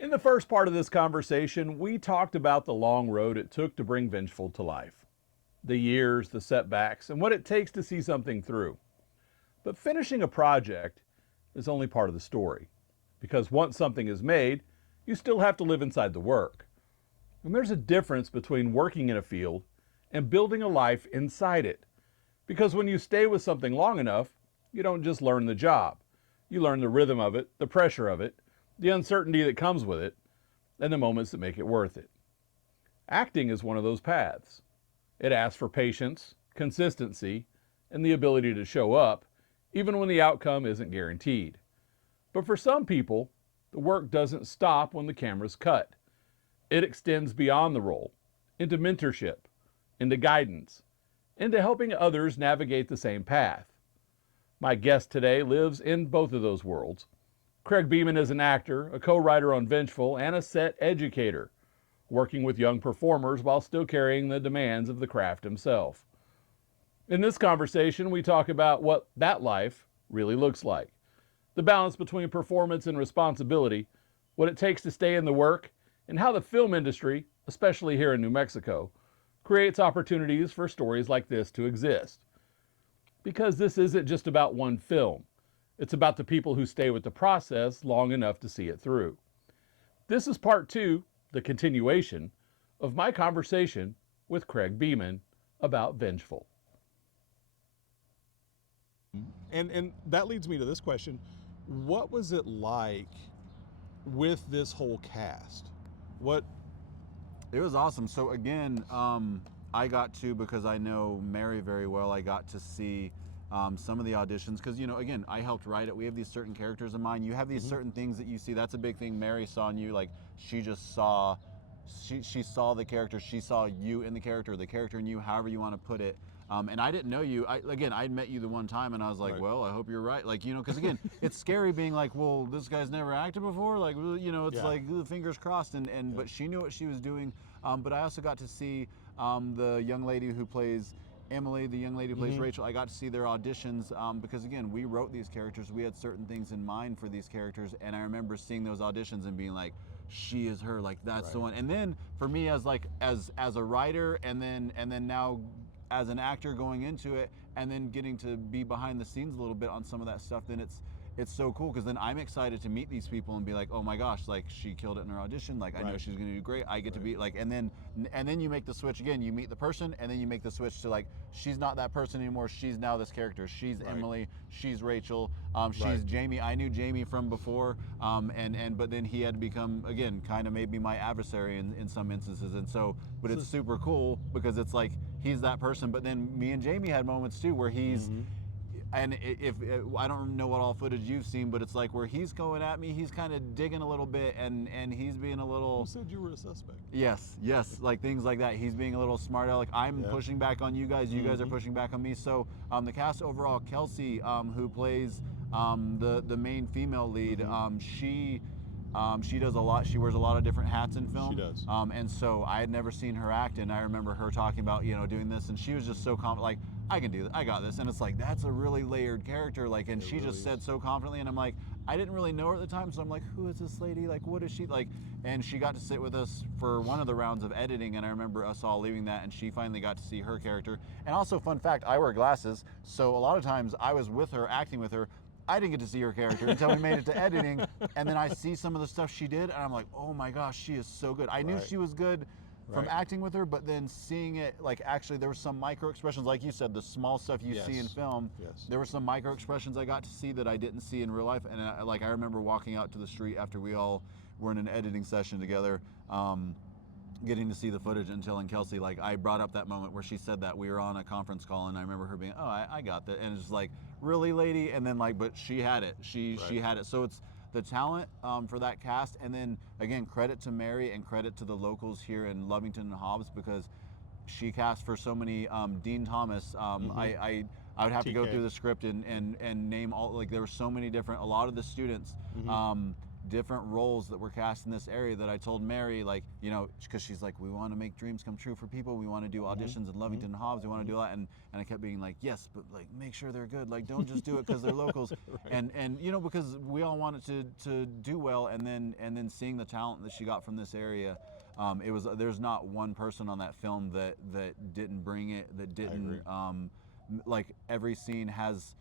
In the first part of this conversation, we talked about the long road it took to bring Vengeful to life, the years, the setbacks, and what it takes to see something through. But finishing a project is only part of the story, because once something is made, you still have to live inside the work. And there's a difference between working in a field and building a life inside it. Because when you stay with something long enough, you don't just learn the job. You learn the rhythm of it, the pressure of it, the uncertainty that comes with it, and the moments that make it worth it. Acting is one of those paths. It asks for patience, consistency, and the ability to show up, even when the outcome isn't guaranteed. But for some people, the work doesn't stop when the camera's cut. It extends beyond the role, into mentorship, into guidance, into helping others navigate the same path. My guest today lives in both of those worlds. Craig Beeman is an actor, a co-writer on Vengeful, and a set educator, working with young performers while still carrying the demands of the craft himself. In this conversation, we talk about what that life really looks like, the balance between performance and responsibility, what it takes to stay in the work, and how the film industry, especially here in New Mexico, creates opportunities for stories like this to exist. Because this isn't just about one film, it's about the people who stay with the process long enough to see it through. This is part two, the continuation, of my conversation with Craig Beeman about Vengeful. And that leads me to this question. What was it like with this whole cast? What It was awesome. So again, I got to, because I know Mary very well, I got to see some of the auditions, because again, I helped write it. We have these certain characters in mind. You have these certain things that you see. That's a big thing Mary saw in you. Like she just saw, she saw the character. She saw you in the character in you, however you want to put it. And I didn't know you. I'd met you the one time, and I was like, Right. well, I hope you're right. Like, because again, it's scary being like, well, this guy's never acted before. Like, it's Yeah. like fingers crossed. But she knew what she was doing. But I also got to see the young lady who plays Emily, the young lady who plays Rachel. I got to see their auditions because again, we wrote these characters. We had certain things in mind for these characters, and I remember seeing those auditions and being like, she is her. Like that's the one. And then for me, as a writer, and then now as an actor going into it, and then getting to be behind the scenes a little bit on some of that stuff, then it's so cool, because then I'm excited to meet these people and be like, oh my gosh, like she killed it in her audition, like I know she's gonna do great. I get to be like, and then you make the switch again. You meet the person, and then you make the switch to like, she's not that person anymore. She's now this character. She's Emily. She's Rachel. She's Jamie. I knew Jamie from before, but then he had to become, again, kind of maybe my adversary in some instances, and so, but it's super cool because it's like he's that person. But then me and Jamie had moments too where he's. And if I don't know what all footage you've seen, but it's like where he's going at me, he's kind of digging a little bit, and he's being a little. Who said you were a suspect? Yes, like things like that. He's being a little smart aleck. I'm pushing back on you guys. You guys are pushing back on me. So the cast overall, Kelsey, who plays the main female lead, she does a lot. She wears a lot of different hats in film. She does. And so I had never seen her act, and I remember her talking about doing this, and she was just so confident, like, I can do this, I got this. And it's like, that's a really layered character, like, and she just said so confidently, and I'm like, I didn't really know her at the time, so I'm like, who is this lady? Like, what is she like? And she got to sit with us for one of the rounds of editing, and I remember us all leaving that, and she finally got to see her character. And also, fun fact, I wear glasses, so a lot of times I was with her, acting with her, I didn't get to see her character until we made it to editing, and then I see some of the stuff she did, and I'm like, oh my gosh, she is so good. I knew she was good from acting with her, but then seeing it, like, actually there were some micro expressions, like you said, the small stuff you see in film. There were some micro expressions I got to see that I didn't see in real life, and I remember walking out to the street after we all were in an editing session together, getting to see the footage and telling Kelsey, like, I brought up that moment where she said that we were on a conference call, and I remember her being, oh, I got that, and it's just like, really, lady? And then, like, but she had it. She had it. So it's the talent for that cast, and then again, credit to Mary and credit to the locals here in Lovington and Hobbs, because she cast for so many. Dean Thomas. I would have to go through the script and name all. Like, there were so many different. A lot of the students. different roles that were cast in this area that I told Mary, like, you know, because she's like, we want to make dreams come true for people. We want to do auditions in Lovington and Hobbs. We want to do that. And I kept being like, yes, but like, make sure they're good. Like, don't just do it because they're locals. Right. And you know, because we all want it to do well. And then seeing the talent that she got from this area, there's not one person on that film that didn't bring it, that didn't, like, every scene has,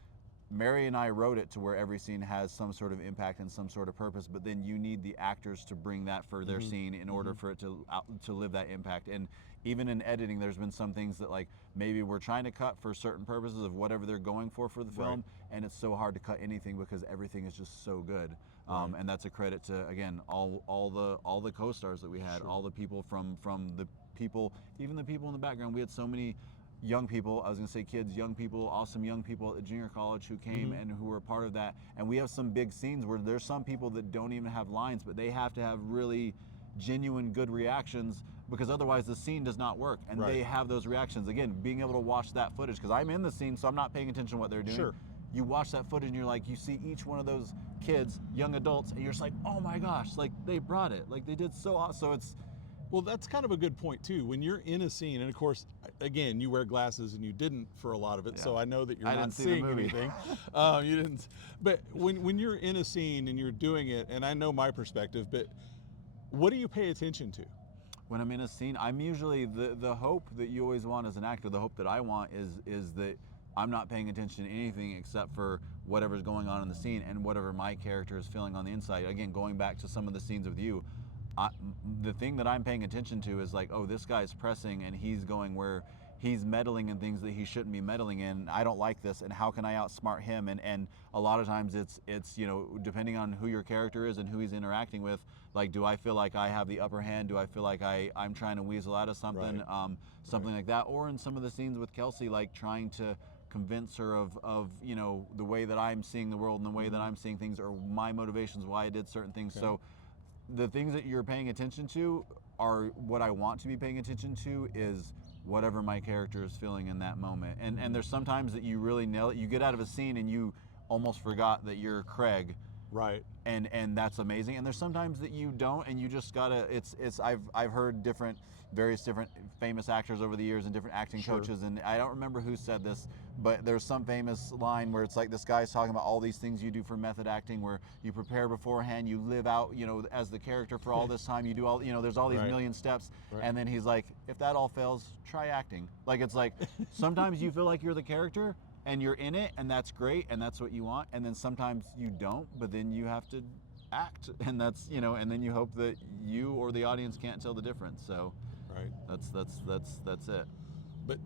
Mary and I wrote it to where every scene has some sort of impact and some sort of purpose, but then you need the actors to bring that for their scene in order for it to live that impact. And even in editing, there's been some things that, like, maybe we're trying to cut for certain purposes of whatever they're going for the film, and it's so hard to cut anything because everything is just so good. And that's a credit to, again, all the co-stars that we had, all the people from the people, even the people in the background. We had so many young people, I was gonna say kids, young people, awesome young people at the junior college who came and who were a part of that. And we have some big scenes where there's some people that don't even have lines, but they have to have really genuine good reactions, because otherwise the scene does not work. And they have those reactions. Again, being able to watch that footage, because I'm in the scene, so I'm not paying attention to what they're doing. You watch that footage and you're like, you see each one of those kids, young adults, and you're just like, oh my gosh, like, they brought it. Like, they did so awesome. So it's, well, that's kind of a good point too. When you're in a scene, and of course, again, you wear glasses and you didn't for a lot of it, so I know that you're not seeing anything. You didn't. But when you're in a scene and you're doing it, and I know my perspective, but what do you pay attention to? When I'm in a scene, I'm usually, the hope that you always want as an actor, the hope that I want is that I'm not paying attention to anything except for whatever's going on in the scene and whatever my character is feeling on the inside. Again, going back to some of the scenes with you, the thing that I'm paying attention to is like, oh, this guy's pressing and he's going where he's meddling in things that he shouldn't be meddling in. I don't like this, and how can I outsmart him? And a lot of times it's you know, depending on who your character is and who he's interacting with, like, do I feel like I have the upper hand? Do I feel like I'm trying to weasel out of something, something like that? Or in some of the scenes with Kelsey, like trying to convince her of you know, the way that I'm seeing the world and the way that I'm seeing things, or my motivations, why I did certain things. So the things that you're paying attention to are what I want to be paying attention to, is whatever my character is feeling in that moment. And there's sometimes that you really nail it. You get out of a scene and you almost forgot that you're Craig. Right. And that's amazing. And there's sometimes that you don't, and you just gotta, I've heard various different famous actors over the years and different acting coaches, and I don't remember who said this, but there's some famous line where it's like, this guy's talking about all these things you do for method acting, where you prepare beforehand, you live out, you know, as the character for all this time, you do all, you know, there's all these million steps, and then he's like, if that all fails, try acting. Like, it's like, sometimes you feel like you're the character and you're in it, and that's great, and that's what you want, and then sometimes you don't, but then you have to act, and that's, you know, and then you hope that you or the audience can't tell the difference. So that's it. But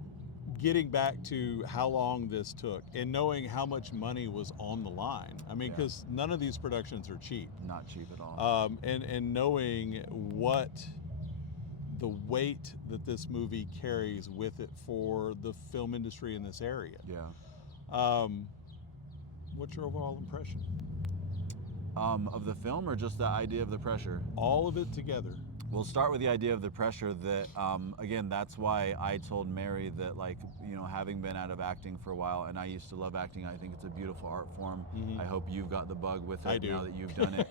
getting back to how long this took and knowing how much money was on the line, I mean, because none of these productions are cheap. Not cheap at all. And knowing what the weight that this movie carries with it for the film industry in this area. What's your overall impression? Of the film, or just the idea of the pressure? All of it together. We'll start with the idea of the pressure that, again, that's why I told Mary that, like, you know, having been out of acting for a while, and I used to love acting, I think it's a beautiful art form. I hope you've got the bug with it now that you've done it.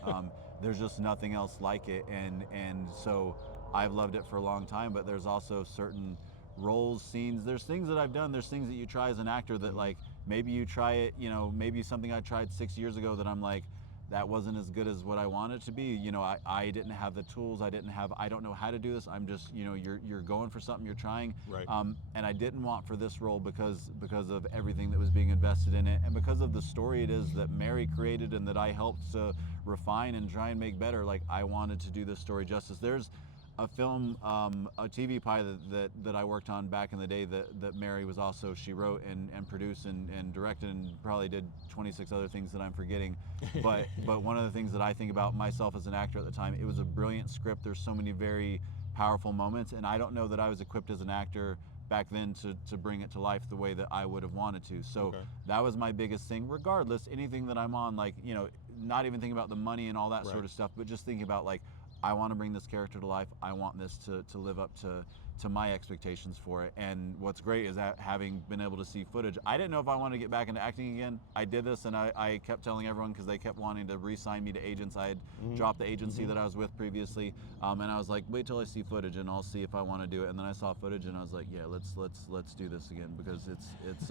There's just nothing else like it, and so I've loved it for a long time, but there's also certain roles, scenes, there's things that I've done, there's things that you try as an actor that, like, maybe you try it, you know, maybe something I tried 6 years ago that I'm like, that wasn't as good as what I wanted it to be. You know, I didn't have the tools, I don't know how to do this. I'm just, you know, you're going for something, you're trying. And I didn't want for this role because of everything that was being invested in it, and because of the story it is that Mary created and that I helped to refine and try and make better. Like, I wanted to do this story justice. There's a film, a TV pilot that I worked on back in the day that Mary was also, she wrote and produced and directed, and probably did 26 other things that I'm forgetting. But one of the things that I think about myself as an actor at the time, it was a brilliant script. There's so many very powerful moments, and I don't know that I was equipped as an actor back then to bring it to life the way that I would have wanted to. So that was my biggest thing. Regardless, anything that I'm on, like, you know, not even thinking about the money and all that sort of stuff, but just thinking about, like, I want to bring this character to life. I want this to live up to my expectations for it. And what's great is that having been able to see footage, I didn't know if I wanted to get back into acting again. I did this, and I kept telling everyone, because they kept wanting to re-sign me to agents. I had dropped the agency that I was with previously, and I was like, wait till I see footage and I'll see if I want to do it. And then I saw footage and I was like, yeah, let's do this again, because it's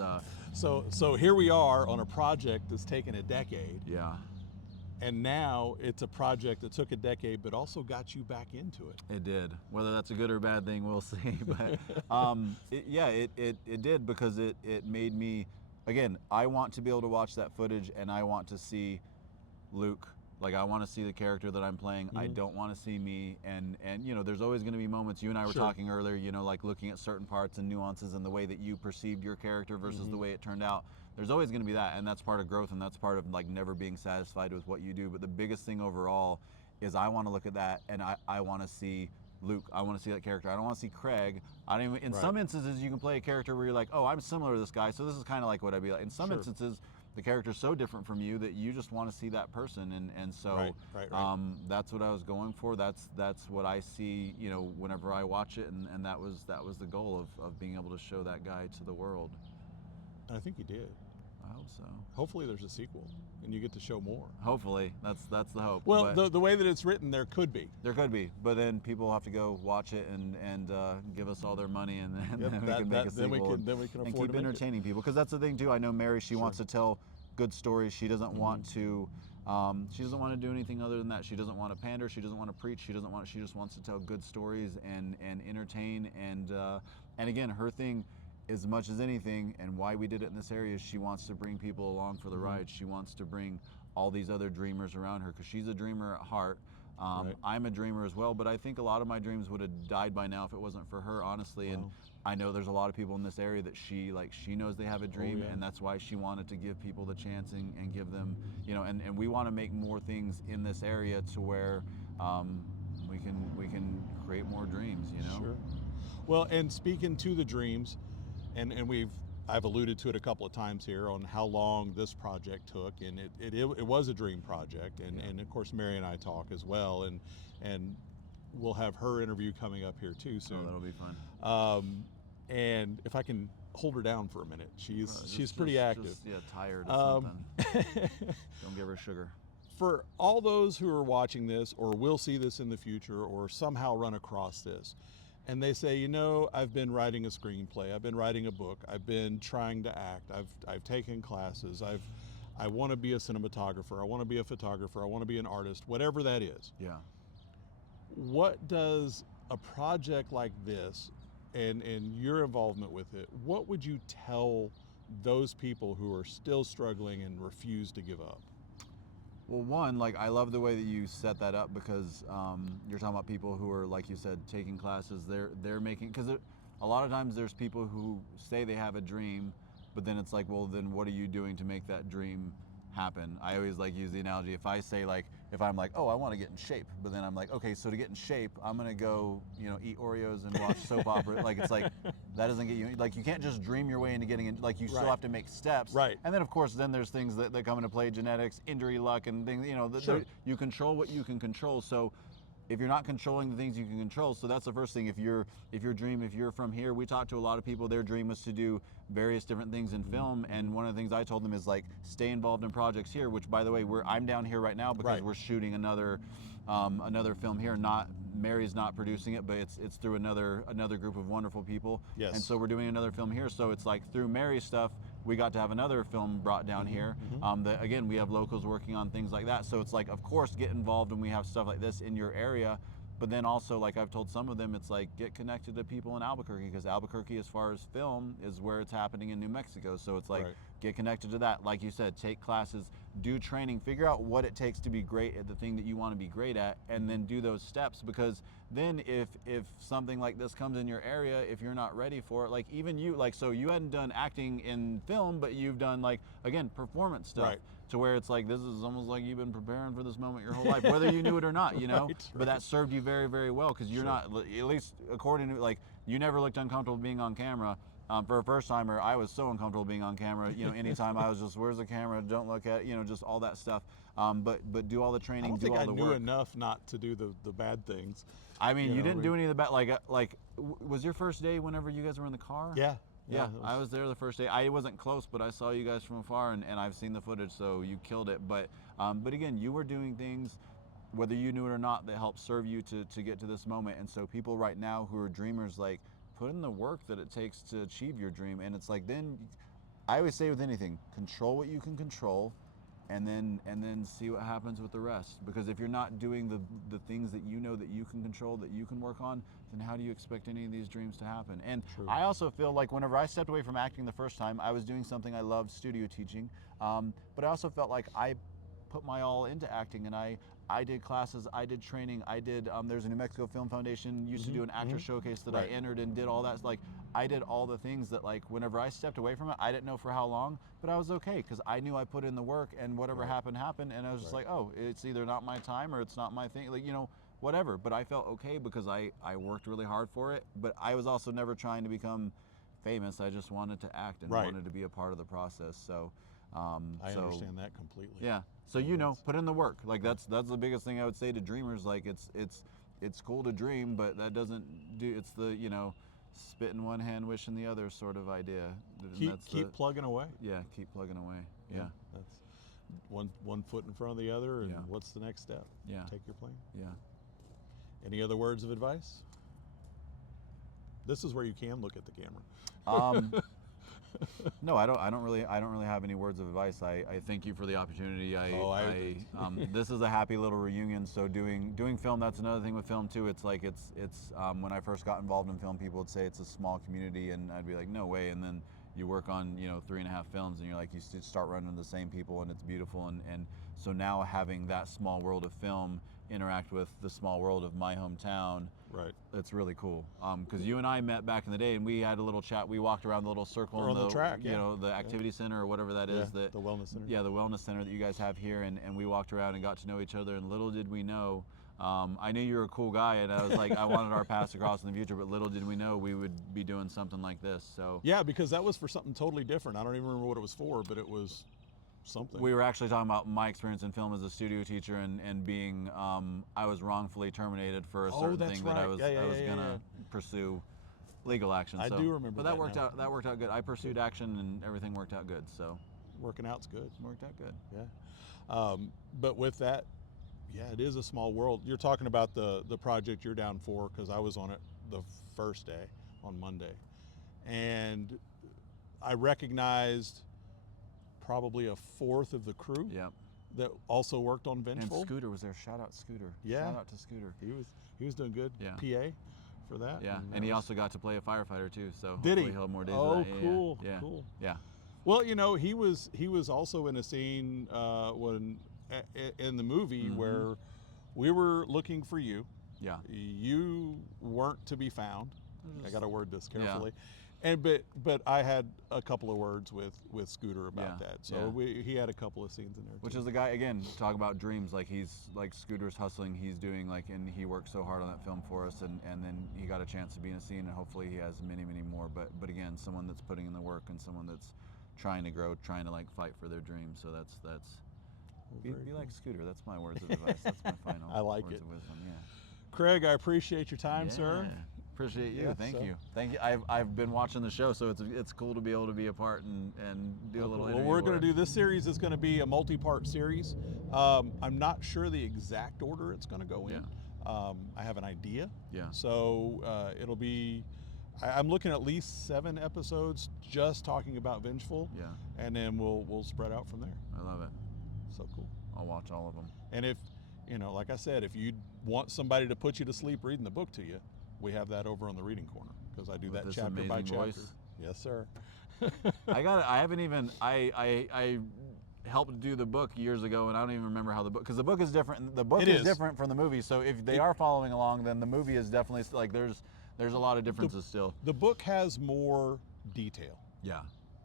So here we are on a project that's taken a decade. yeah. And now it's a project that took a decade, but also got you back into it. It did. Whether that's a good or bad thing, we'll see. But it did, because it made me, again, I want to be able to watch that footage, and I want to see Luke. Like, I want to see the character that I'm playing. I don't want to see me. And you know, there's always going to be moments. You and I were talking earlier, you know, like looking at certain parts and nuances and the way that you perceived your character versus the way it turned out. There's always going to be that, and that's part of growth, and that's part of like never being satisfied with what you do. But the biggest thing overall is I want to look at that, and I want to see Luke. I want to see that character. I don't want to see Craig. I don't even. In some instances, you can play a character where you're like, oh, I'm similar to this guy, so this is kind of like what I'd be like. In some instances, the character's so different from you that you just want to see that person, and so that's what I was going for. That's what I see, you know, whenever I watch it, and that was the goal of being able to show that guy to the world. And I think you did. I hope so. Hopefully there's a sequel and you get to show more. Hopefully, that's the hope. Well, the way that it's written, there could be. There could be, but then people have to go watch it and give us all their money, and then we can make a sequel. Then we can afford and keep to entertaining people, because that's the thing too. I know Mary, she wants to tell good stories. She doesn't want to. She doesn't want to do anything other than that. She doesn't want to pander. She doesn't want to preach. She just wants to tell good stories and entertain. And again, her thing, as much as anything, and why we did it in this area, is she wants to bring people along for the ride. She wants to bring all these other dreamers around her, because she's a dreamer at heart. I'm a dreamer as well, but I think a lot of my dreams would have died by now if it wasn't for her, honestly. And I know there's a lot of people in this area that she knows they have a dream, and that's why she wanted to give people the chance and give them, you know, and we want to make more things in this area to where we can create more dreams, you know. Sure. Well, and speaking to the dreams, and I've alluded to it a couple of times here on how long this project took, and it was a dream project, and of course Mary and I talk as well, and we'll have her interview coming up here too soon. Oh, that'll be fun. And if I can hold her down for a minute, she's pretty active. Tired or something. Don't give her sugar. For all those who are watching this or will see this in the future or somehow run across this, and they say, you know, I've been writing a screenplay, I've been writing a book, I've been trying to act, I've taken classes, I want to be a cinematographer, I want to be a photographer, I want to be an artist, whatever that is. Yeah. What does a project like this and your involvement with it, what would you tell those people who are still struggling and refuse to give up? Well, one, like, I love the way that you set that up, because you're talking about people who are, like you said, taking classes. They're making, because a lot of times there's people who say they have a dream, but then it's like, well, then what are you doing to make that dream happen? I always like use the analogy, if I say, like, if I'm like, oh, I want to get in shape, but then I'm like, okay, so to get in shape, I'm gonna go, you know, eat Oreos and watch soap opera. Like, it's like, that doesn't get you, like, you can't just dream your way into getting in, like, you still have to make steps. Right. And then of course, then there's things that come into play, genetics, injury, luck, and things, you know, you control what you can control. So if you're not controlling the things you can control, so that's the first thing. If you're from here, we talked to a lot of people, their dream was to do various different things in film, and one of the things I told them is, like, stay involved in projects here, which, by the way, I'm down here right now because we're shooting another film here. Mary's not producing it, but it's through another group of wonderful people. Yes. And so we're doing another film here, so it's like through Mary's stuff, we got to have another film brought down here. That, again, we have locals working on things like that. So it's like, of course, get involved when we have stuff like this in your area. But then also, like I've told some of them, it's like, get connected to people in Albuquerque, because Albuquerque, as far as film, is where it's happening in New Mexico. So it's like, get connected to that. Like you said, take classes, do training, figure out what it takes to be great at the thing that you want to be great at, and then do those steps. Because then if something like this comes in your area, if you're not ready for it, like even you, like, so you hadn't done acting in film, but you've done, like, again, performance stuff. To where it's like, this is almost like you've been preparing for this moment your whole life, whether you knew it or not, you know. But that served you very, very well, because you're not, at least according to, like, you never looked uncomfortable being on camera. For a first timer, I was so uncomfortable being on camera. You know, anytime I was just, where's the camera? Don't look at it. You know, just all that stuff. But do all the training, I don't do think all I the knew work. enough not to do the bad things. I mean, you didn't do any of the bad. Like, was your first day whenever you guys were in the car? Yeah. Yeah, I was there the first day. I wasn't close, but I saw you guys from afar, and I've seen the footage, so you killed it. But again, you were doing things, whether you knew it or not, that helped serve you to get to this moment. And so people right now who are dreamers, like, put in the work that it takes to achieve your dream. And it's like, then I always say with anything, control what you can control, and then see what happens with the rest. Because if you're not doing the things that you know that you can control, that you can work on, then how do you expect any of these dreams to happen? And True. I also feel like whenever I stepped away from acting the first time, I was doing something I loved, studio teaching, but I also felt like I put my all into acting, and I did classes, I did training, I did, there's a New Mexico Film Foundation, used to do an actor showcase that I entered and did all that. Like, I did all the things that, like, whenever I stepped away from it, I didn't know for how long, but I was okay, because I knew I put in the work, and whatever happened, and I was just like, oh, it's either not my time or it's not my thing, like, you know, whatever. But I felt okay because I worked really hard for it, but I was also never trying to become famous. I just wanted to act and wanted to be a part of the process. So I understand that completely. Yeah. So put in the work. Like, that's the biggest thing I would say to dreamers. Like, it's cool to dream, but that doesn't do. It's the spit in one hand, wish in the other sort of idea. Keep plugging away. Yeah, keep plugging away. Yeah. That's one foot in front of the other, and Yeah. what's the next step? Yeah. Take your plan. Yeah. Any other words of advice? This is where you can look at the camera. No, I don't really have any words of advice. I thank you for the opportunity. This is a happy little reunion. So doing film, that's another thing with film too. It's like it's when I first got involved in film, people would say it's a small community, and I'd be like, no way. And then you work on 3.5 films, and you're like, you start running into the same people, and it's beautiful. And so now having that small world of film interact with the small world of my hometown, right? It's really cool. Because you and I met back in the day, and we had a little chat. We walked around the little circle on the track, the activity center or whatever that is. The wellness center. Yeah, the wellness center that you guys have here, and we walked around and got to know each other. And little did we know, I knew you were a cool guy, and I was like, I wanted our paths to cross in the future. But little did we know we would be doing something like this. So yeah, because that was for something totally different. I don't even remember what it was for, but it was something. We were actually talking about my experience in film as a studio teacher, and being I was wrongfully terminated for a certain thing that I was gonna pursue legal action. I so, do remember. But that worked out. That worked out good. I pursued action, and everything worked out good. So working out's good. It worked out good. Yeah. But with that, yeah, it is a small world. You're talking about the project you're down for, because I was on it the first day on Monday, and I recognized probably a fourth of the crew that also worked on Vengeful. And Scooter was there. Shout out Scooter. Yeah. Shout out to Scooter. He was doing good. Yeah. PA for that. Yeah. And he also got to play a firefighter too. So did he? He'll have more days oh, of that. cool. Yeah. Cool. Yeah. Well, he was also in a scene in the movie where we were looking for you. Yeah. You weren't to be found. I got to word this carefully. And but I had a couple of words with Scooter about that. So he had a couple of scenes in there too. Which is the guy, again, talk about dreams. Like, he's like, Scooter's hustling, he's doing and he worked so hard on that film for us, and then he got a chance to be in a scene, and hopefully he has many more. But again, someone that's putting in the work, and someone that's trying to grow, trying to fight for their dreams. So that's be like Scooter. That's my words of advice. That's my final I like words it. of wisdom. Yeah. Craig, I appreciate your time, sir. Appreciate you. Yeah, Thank you. I've been watching the show, so it's cool to be able to be a part and do a little interview. Well, we're going to do this series is going to be a multi-part series. I'm not sure the exact order it's going to go in. I have an idea. Yeah. So it'll be, I'm looking at least 7 episodes just talking about Vengeful. Yeah. And then we'll spread out from there. I love it. So cool. I'll watch all of them. And if, like I said, if you want somebody to put you to sleep reading the book to you, we have that over on the reading corner, because I do that chapter by chapter. Voice. Yes, sir. I helped do the book years ago, and I don't even remember how because the book is different. The book is different from the movie. So if they are following along, then the movie is definitely there's a lot of differences still. The book has more detail. Yeah.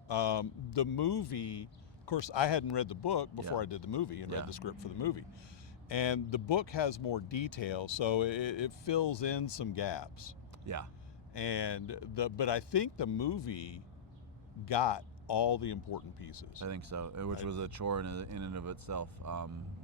The movie, of course, I hadn't read the book before I did the movie and read the script for the movie. And the book has more detail, so it fills in some gaps. Yeah. But I think the movie got all the important pieces. I think so, which was a chore in and of itself,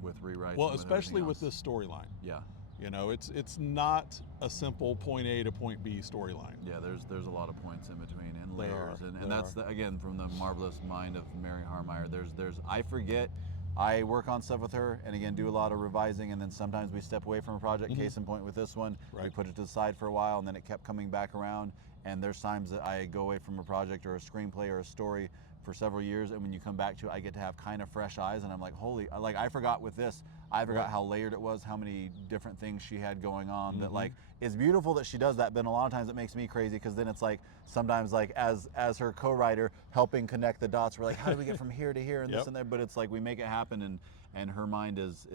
with rewrites. Well, and with especially with everything this storyline. else. Yeah. It's not a simple point A to point B storyline. Yeah, there's a lot of points in between and There layers, are. and that's again from the marvelous mind of Mary Harmeyer. There's I forget. I work on stuff with her, and again do a lot of revising, and then sometimes we step away from a project. Case in point with this one, we Right. put it to the side for a while, and then it kept coming back around. And there's times that I go away from a project or a screenplay or a story for several years, and when you come back to it, I get to have kind of fresh eyes, and I'm like, holy, like I forgot with this, I forgot how layered it was, how many different things she had going on. That like, it's beautiful that she does that, but a lot of times it makes me crazy, because then it's like sometimes like as her co-writer helping connect the dots, we're like, how do we get from here to here and this and there? But it's like we make it happen, and her mind is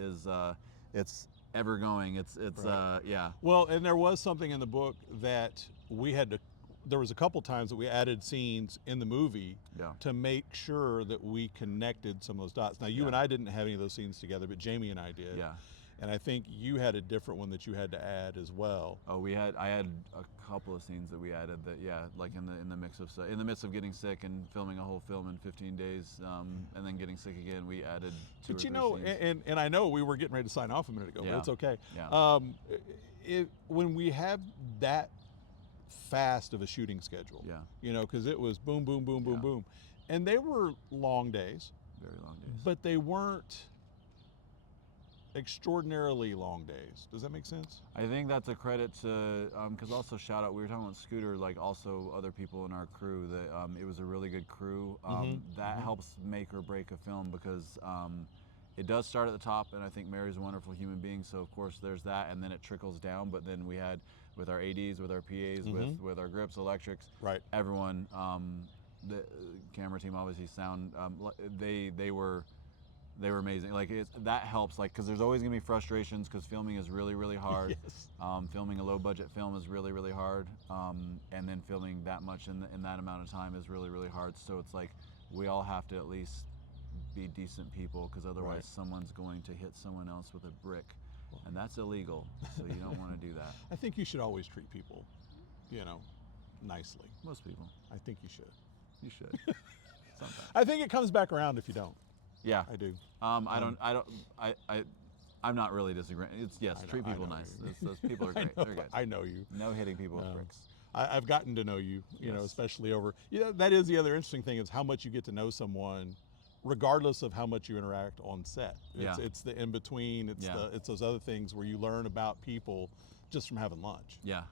it's ever going. It's yeah. Well, and there was something in the book that we had to. There was a couple times that we added scenes in the movie to make sure that we connected some of those dots. Now, you and I didn't have any of those scenes together, but Jamie and I did. Yeah. And I think you had a different one that you had to add as well. Oh, I had a couple of scenes that we added that, like in the midst of getting sick and filming a whole film in 15 days, and then getting sick again, we added two or three scenes. And I know we were getting ready to sign off a minute ago, but it's okay. Yeah. When we have that fast of a shooting schedule, because it was boom, boom, boom, boom, boom, and they were long days, very long days, but they weren't extraordinarily long days. Does that make sense? I think that's a credit to, because also shout out, we were talking about Scooter, like also other people in our crew, that it was a really good crew. That helps make or break a film, because it does start at the top, and I think Mary's a wonderful human being, so of course there's that, and then it trickles down. But then we had, with our ADs, with our PAs, with our grips, electrics, everyone, the camera team, obviously sound, they were amazing. Like that helps, like, because there's always gonna be frustrations, because filming is really, really hard. Yes. Filming a low budget film is really, really hard, and then filming that much in that amount of time is really, really hard. So it's like we all have to at least be decent people, because otherwise someone's going to hit someone else with a brick, and that's illegal. So you don't want to do that. I think you should always treat people, nicely. Most people. I think you should. You should. Sometimes. I think it comes back around if you don't. Yeah, I do. I'm not really disagreeing. It's treat people nice. Those people are great. They're good. I know you. No hitting people with bricks. I've gotten to know you, especially over. That is the other interesting thing, is how much you get to know someone, regardless of how much you interact on set. It's the in between. It's those other things where you learn about people just from having lunch. Yeah.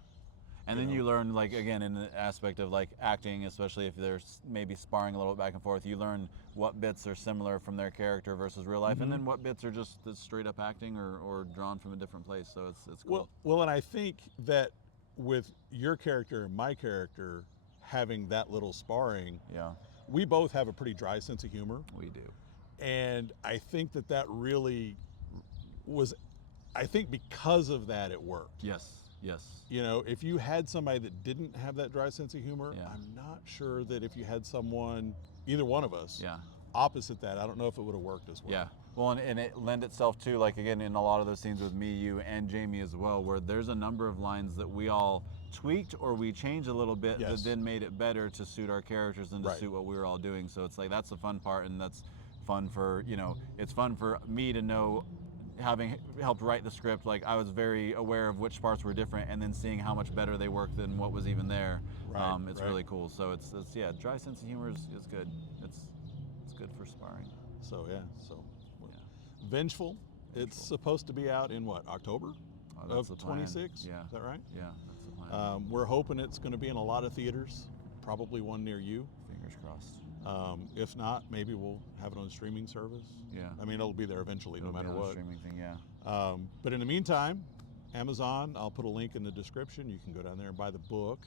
And then you learn, like, again, in the aspect of like acting, especially if there's maybe sparring a little bit back and forth, you learn what bits are similar from their character versus real life, and then what bits are just straight up acting or drawn from a different place. So it's cool. Well, and I think that with your character and my character having that little sparring, we both have a pretty dry sense of humor. We do. And I think that really was, I think because of that it worked. Yes. If you had somebody that didn't have that dry sense of humor, I'm not sure that if you had someone, either one of us, opposite that, I don't know if it would have worked as well. Yeah. Well, and it lent itself to, like, again, in a lot of those scenes with me, you, and Jamie as well, where there's a number of lines that we all tweaked or we changed a little bit that then made it better to suit our characters and to suit what we were all doing. So it's like, that's the fun part, and that's fun for, it's fun for me to know, having helped write the script, like I was very aware of which parts were different, and then seeing how much better they worked than what was even there. It's really cool. So it's dry sense of humor is good. It's good for sparring. So Vengeful. It's supposed to be out in what, October of 26? Yeah. Is that right? Yeah, that's the plan. We're hoping it's going to be in a lot of theaters, probably one near you. Fingers crossed. If not, maybe we'll have it on a streaming service. Yeah. I mean, it'll be there eventually, no matter what. Streaming thing, yeah. But in the meantime, Amazon, I'll put a link in the description. You can go down there and buy the book.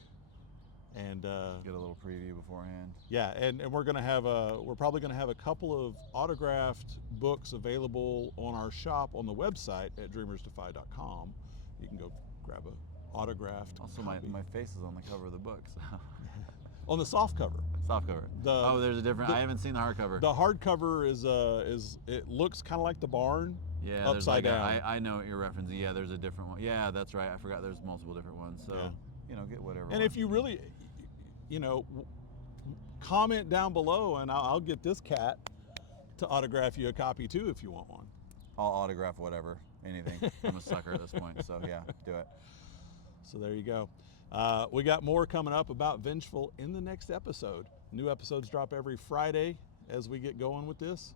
And get a little preview beforehand. Yeah, and we're probably gonna have a couple of autographed books available on our shop on the website at dreamersdefy.com. You can go grab a autographed. Also, copy. my face is on the cover of the book. So. On the soft cover. Soft cover. There's a different. I haven't seen the hardcover. The hardcover is it looks kind of like the barn. Yeah, upside down. I know what you're referencing. Yeah, there's a different one. Yeah, that's right. I forgot there's multiple different ones. So get whatever. And if you really, comment down below, and I'll get this cat to autograph you a copy too if you want one. I'll autograph whatever, anything. I'm a sucker at this point, so yeah, do it. So there you go. We got more coming up about Vengeful in the next episode. New episodes drop every Friday as we get going with this.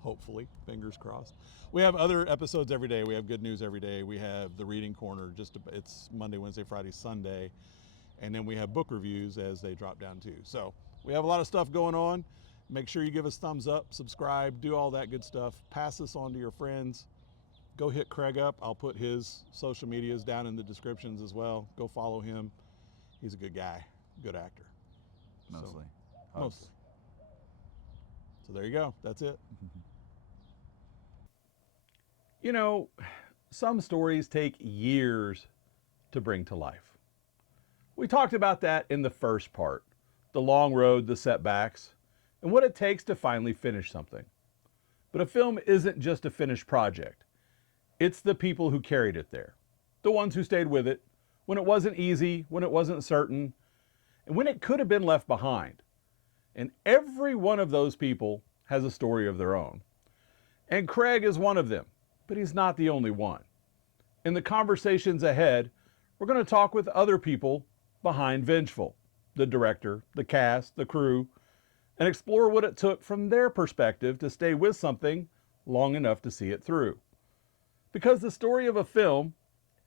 Hopefully, fingers crossed. We have other episodes every day. We have good news every day. We have the reading corner, it's Monday, Wednesday, Friday, Sunday. And then we have book reviews as they drop down too. So we have a lot of stuff going on. Make sure you give us thumbs up, subscribe, do all that good stuff. Pass this on to your friends. Go hit Craig up. I'll put his social medias down in the descriptions as well. Go follow him. He's a good guy, good actor. Mostly. Mostly. So there you go. That's it. Some stories take years to bring to life. We talked about that in the first part, the long road, the setbacks, and what it takes to finally finish something. But a film isn't just a finished project. It's the people who carried it there, the ones who stayed with it when it wasn't easy, when it wasn't certain, and when it could have been left behind. And every one of those people has a story of their own. And Craig is one of them, but he's not the only one. In the conversations ahead, we're going to talk with other people behind Vengeful, the director, the cast, the crew, and explore what it took from their perspective to stay with something long enough to see it through. Because the story of a film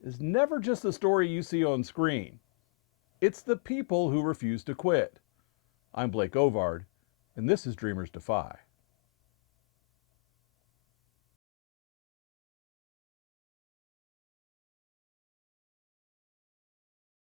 is never just the story you see on screen. It's the people who refuse to quit. I'm Blake Ovard, and this is Dreamers Defy.